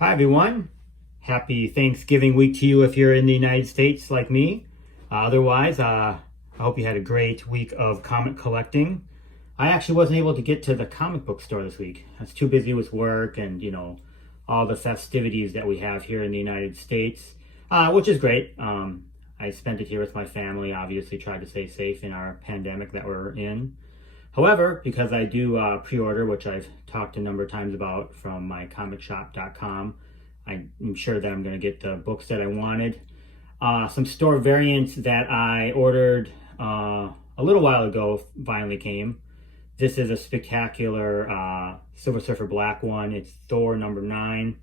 Hi everyone. Happy Thanksgiving week to you if you're in the United States like me. Otherwise, I hope you had a great week of comic collecting. I actually wasn't able to get to the comic book store this week. I was too busy with work and, all the festivities that we have here in the United States, which is great. I spent it here with my family, obviously tried to stay safe in our pandemic that we're in. However, because I do pre-order, which I've talked a number of times about from my comicshop.com, I'm sure that I'm going to get the books that I wanted. Some store variants that I ordered a little while ago finally came. This is a spectacular Silver Surfer Black one. It's Thor number 9.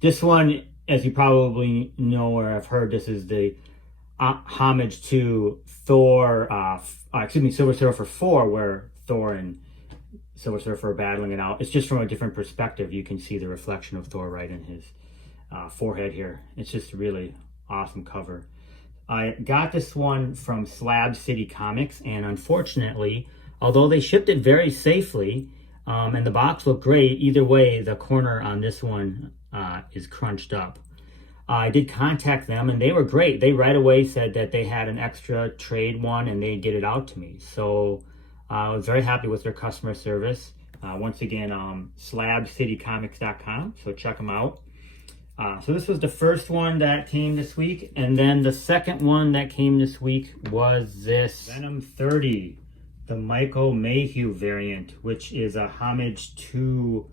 This one, as you probably know or have heard, this is the homage to Thor, Silver Surfer 4, where Thor and Silver Surfer are battling it out. It's just from a different perspective. You can see the reflection of Thor right in his forehead here. It's just a really awesome cover. I got this one from Slab City Comics, and unfortunately, although they shipped it very safely, and the box looked great, either way, the corner on this one is crunched up. I did contact them and they were great. They right away said that they had an extra trade one and they'd get it out to me. So I was very happy with their customer service. Once again, slabcitycomics.com, so check them out. So this was the first one that came this week. And then the second one that came this week was this Venom 30, the Michael Mayhew variant, which is a homage to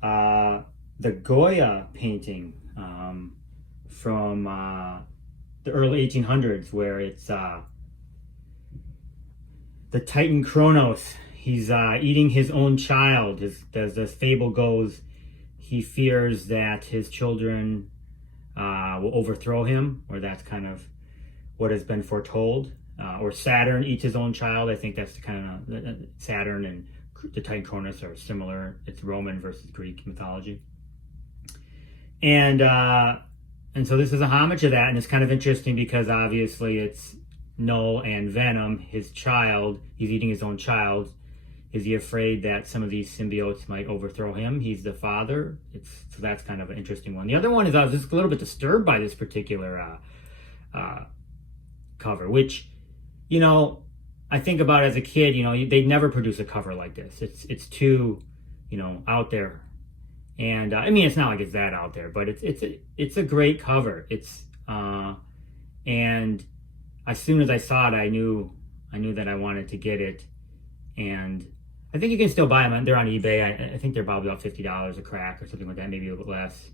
the Goya painting from the early 1800s, where it's the Titan Kronos. He's eating his own child. As the fable goes, he fears that his children will overthrow him, or that's kind of what has been foretold. Or Saturn eats his own child. I think that's the kind of Saturn and the Titan Kronos are similar. It's Roman versus Greek mythology. And so this is a homage to that, and it's kind of interesting because obviously it's Null and Venom, his child. He's eating his own child. Is he afraid that some of these symbiotes might overthrow him? He's the father. So that's kind of an interesting one. The other one is I was just a little bit disturbed by this particular cover, which, I think about as a kid, they'd never produce a cover like this. It's too, out there. And it's not like it's that out there, but it's a great cover. And as soon as I saw it, I knew that I wanted to get it. And I think you can still buy them. They're on eBay. I think they're probably about $50 a crack or something like that, maybe a little bit less.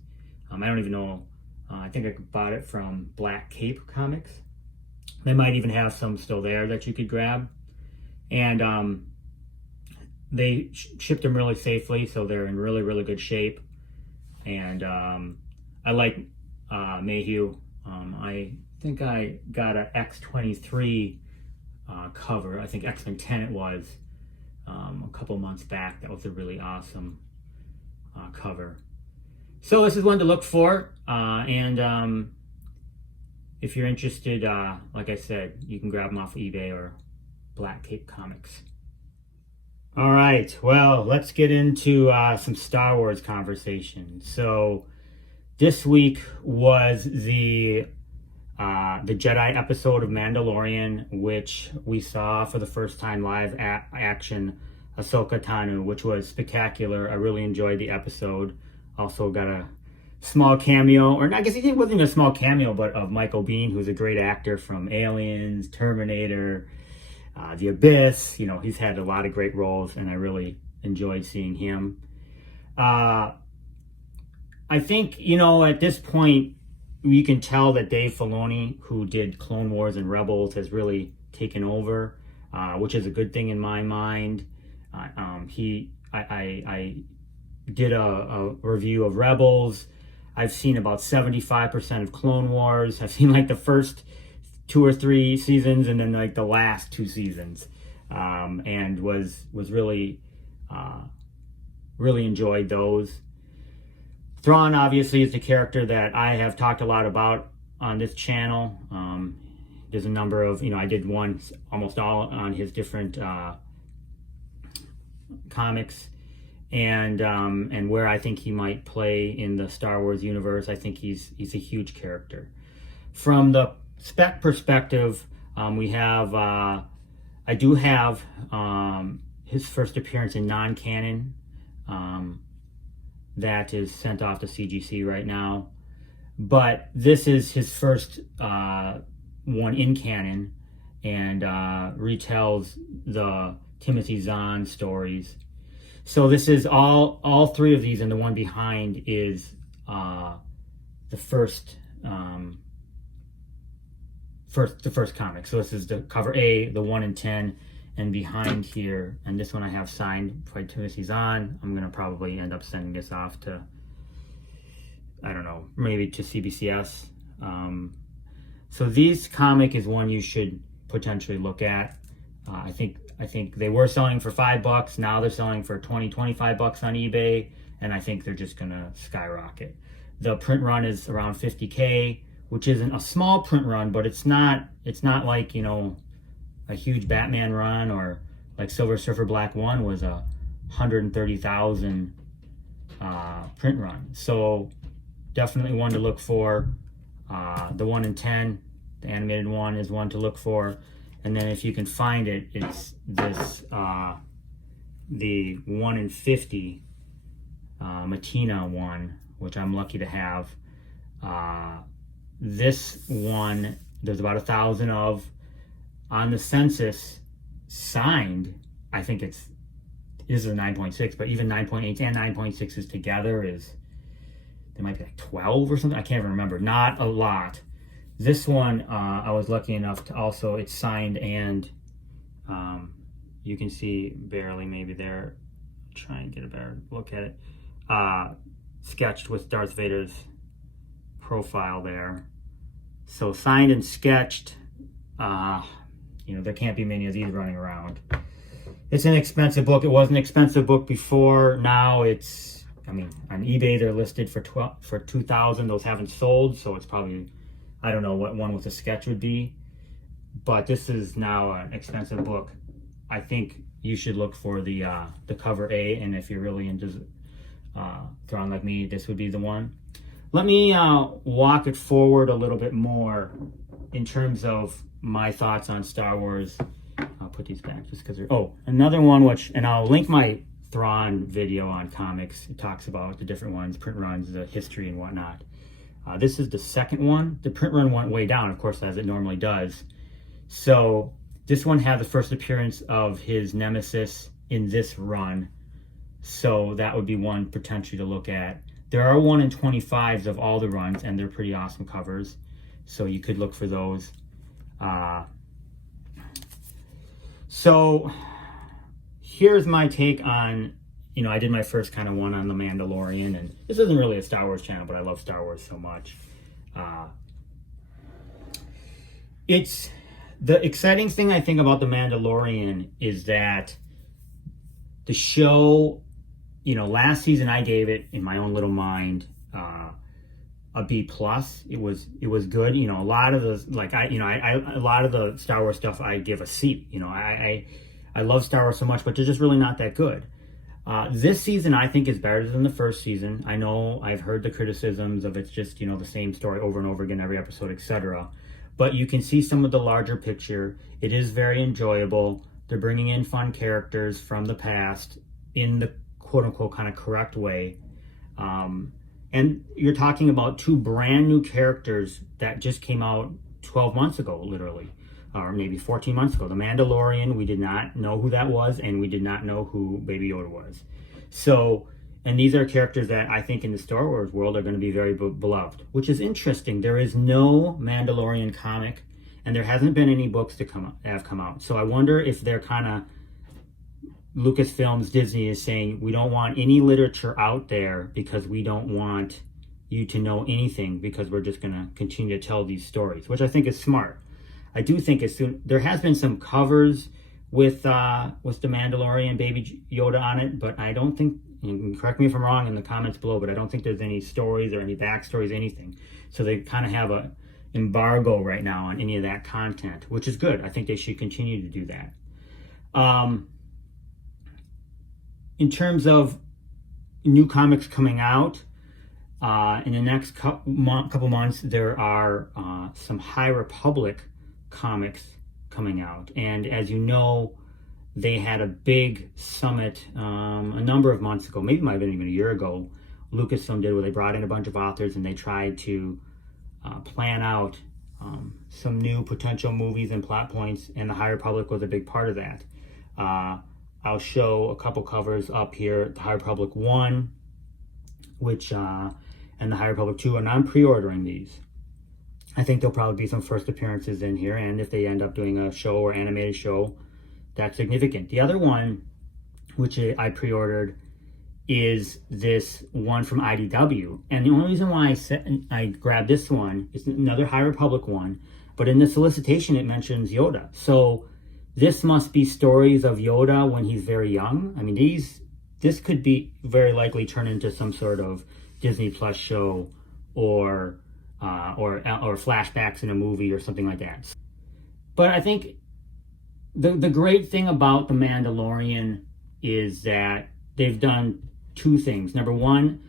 I don't even know. I think I bought it from Black Cape Comics. They might even have some still there that you could grab. And they shipped them really safely, so they're in really, really good shape. And I like Mayhew. I think I got an X-23 cover. I think X-Men 10 it was a couple months back. That was a really awesome cover. So this is one to look for. And if you're interested, like I said, you can grab them off of eBay or Black Cape Comics. All right, well, let's get into some Star Wars conversation. So this week was the Jedi episode of Mandalorian, which we saw for the first time live action Ahsoka Tano, which was spectacular. I really enjoyed the episode. Also got a small cameo, or I guess it wasn't even a small cameo, but of Michael Biehn, who's a great actor from Aliens, Terminator, The Abyss. He's had a lot of great roles, and I really enjoyed seeing him. I think, at this point, you can tell that Dave Filoni, who did Clone Wars and Rebels, has really taken over, which is a good thing in my mind. I did a review of Rebels. I've seen about 75% of Clone Wars. I've seen like the first 2 or 3 seasons and then like the last 2 seasons, and was really enjoyed those. Thrawn obviously is the character that I have talked a lot about on this channel. There's a number of, I did one almost all on his different comics, and where I think he might play in the Star Wars universe. I think he's a huge character. From the spec perspective, we have I do have his first appearance in non-canon. That is sent off to CGC right now, but this is his first one in canon, and retells the Timothy Zahn stories. So this is all three of these, and the one behind is the first comic. So this is the cover A, the 1 in 10, and behind here, and this one I have signed by Timothy Zahn. I'm gonna probably end up sending this off to, I don't know, maybe to CBCS. So this comic is one you should potentially look at. I think they were selling for $5. Now they're selling for $20-25 on eBay, and I think they're just gonna skyrocket. The print run is around 50K, which isn't a small print run, but it's not like, you know, a huge Batman run, or like Silver Surfer Black 1 was a 130,000 print run. So definitely one to look for. The 1 in 10, the animated one, is one to look for. And then if you can find it, it's this the 1 in 50 Matina one, which I'm lucky to have. This one, there's about 1,000 of. On the census signed, I think this is a 9.6, but even 9.8 and 9.6s together there might be like 12 or something. I can't even remember. Not a lot. This one, I was lucky enough to also, it's signed, and you can see barely maybe there. Try and get a better look at it. Sketched with Darth Vader's profile there. So signed and sketched. You know, there can't be many of these running around. It's an expensive book. It was an expensive book before. Now it's, I mean, on eBay they're listed for $2,000. Those haven't sold, so it's probably, I don't know what one with a sketch would be. But this is now an expensive book. I think you should look for the cover A, and if you're really into Thrawn like me, this would be the one. Let me walk it forward a little bit more in terms of my thoughts on Star Wars. I'll put these back just because they're... Oh, another one, which... And I'll link my Thrawn video on comics. It talks about the different ones, print runs, the history and whatnot. This is the second one. The print run went way down, of course, as it normally does. So this one had the first appearance of his nemesis in this run. So that would be one potentially to look at. There are 1 in 25s of all the runs, and they're pretty awesome covers. So you could look for those. So here's my take on, you know, I did my first kind of one on the Mandalorian, and this isn't really a Star Wars channel, but I love Star Wars so much. It's the exciting thing I think about the Mandalorian is that the show, you know, last season I gave it, in my own little mind, a B+. It was good. You know, a lot of the, like, a lot of the Star Wars stuff I give a C. You know, I love Star Wars so much, but they're just really not that good. This season I think is better than the first season. I know I've heard the criticisms of it's just, you know, the same story over and over again, every episode, etc. But you can see some of the larger picture. It is very enjoyable. They're bringing in fun characters from the past in the quote-unquote kind of correct way. And you're talking about 2 brand new characters that just came out 12 months ago, literally, or maybe 14 months ago. The Mandalorian, we did not know who that was, and we did not know who Baby Yoda was. So, and these are characters that I think in the Star Wars world are going to be very beloved, which is interesting. There is no Mandalorian comic, and there hasn't been any books to have come out. So I wonder if they're kind of, Lucasfilms, Disney is saying, we don't want any literature out there because we don't want you to know anything, because we're just going to continue to tell these stories, which I think is smart. I do think there has been some covers with the Mandalorian Baby Yoda on it, but I don't think, you can correct me if I'm wrong in the comments below, but I don't think there's any stories or any backstories, anything. So they kind of have a embargo right now on any of that content, which is good. I think they should continue to do that. In terms of new comics coming out. In the next couple months, there are some High Republic comics coming out. And as you know, they had a big summit a number of months ago, maybe it might have been even a year ago. Lucasfilm did, where they brought in a bunch of authors and they tried to plan out some new potential movies and plot points, and the High Republic was a big part of that. I'll show a couple covers up here. The High Republic 1, which and the High Republic 2, and I'm pre-ordering these. I think there'll probably be some first appearances in here, and if they end up doing a show or animated show, that's significant. The other one, which I pre-ordered, is this one from IDW. And the only reason why I grabbed this one is another High Republic one, but in the solicitation it mentions Yoda. So this must be stories of Yoda when he's very young. I mean, this could be very likely turn into some sort of Disney Plus show or flashbacks in a movie or something like that. But I think the great thing about The Mandalorian is that they've done two things. Number one,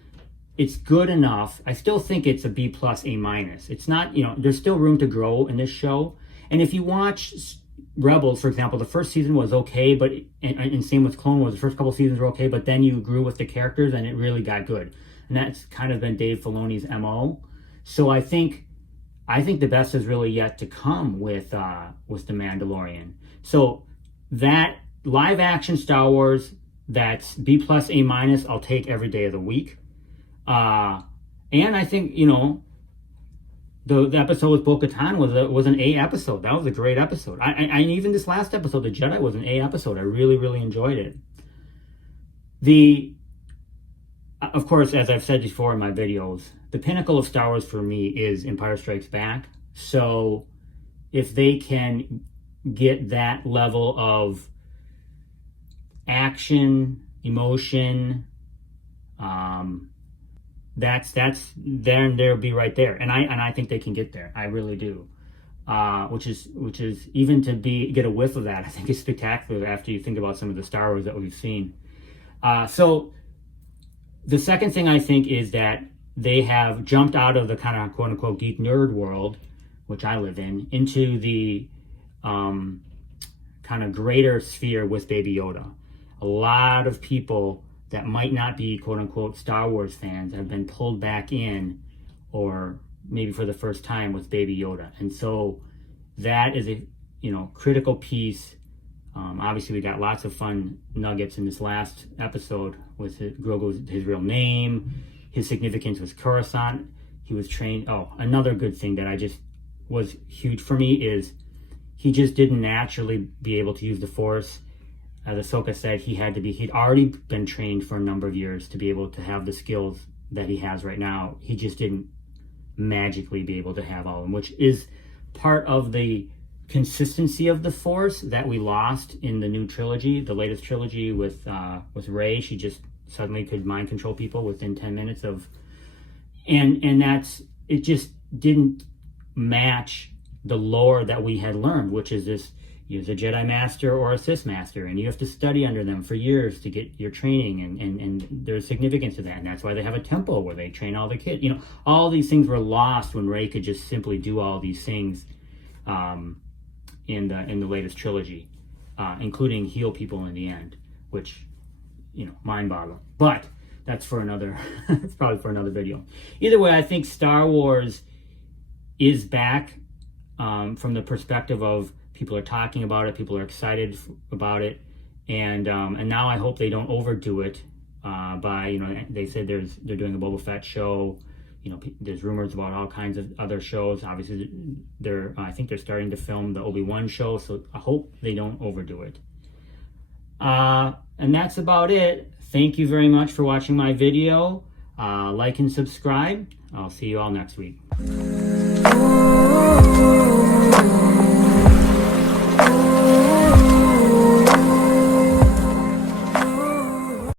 it's good enough. I still think it's a B+, A-. It's not, there's still room to grow in this show. And if you watch Rebels, for example, the first season was okay, but and same with Clone Wars, the first couple seasons were okay, but then you grew with the characters and it really got good. And that's kind of been Dave Filoni's MO. So I think the best is really yet to come with The Mandalorian. So that live action Star Wars, that's B+, A-, I'll take every day of the week. And I think, the episode with Bo-Katan was an A episode. That was a great episode. I even this last episode, The Jedi, was an A episode. I really, really enjoyed it. Of course, as I've said before in my videos, the pinnacle of Star Wars for me is Empire Strikes Back. So if they can get that level of action, emotion, that's there, and they'll be right there. And I think they can get there. I really do. Which is even to get a whiff of that, I think is spectacular after you think about some of the Star Wars that we've seen. So the second thing I think is that they have jumped out of the kind of quote unquote geek nerd world, which I live in, into the kind of greater sphere with Baby Yoda. A lot of people that might not be quote unquote Star Wars fans have been pulled back in, or maybe for the first time, with Baby Yoda. And so that is a critical piece. Obviously we got lots of fun nuggets in this last episode with Grogu's his real name, his significance with Coruscant. He was trained. Another good thing that I just was huge for me is he just didn't naturally be able to use the Force. As Ahsoka said, he'd already been trained for a number of years to be able to have the skills that he has right now. He just didn't magically be able to have all of them, which is part of the consistency of the Force that we lost in the new trilogy, the latest trilogy with Rey. She just suddenly could mind control people within 10 minutes of, and it just didn't match the lore that we had learned, which is this: use a Jedi Master or a Sith Master, and you have to study under them for years to get your training, and there's significance to that, and that's why they have a temple where they train all the kids. All these things were lost when Rey could just simply do all these things in the latest trilogy, including heal people in the end, which mind-boggling. But that's for another. It's probably for another video. Either way, I think Star Wars is back from the perspective of people are talking about it, people are excited about it, and now I hope they don't overdo it by they said they're doing a Boba Fett show. There's rumors about all kinds of other shows. Obviously, I think they're starting to film the Obi-Wan show, so I hope they don't overdo it. And that's about it. Thank you very much for watching my video. Like and subscribe. I'll see you all next week.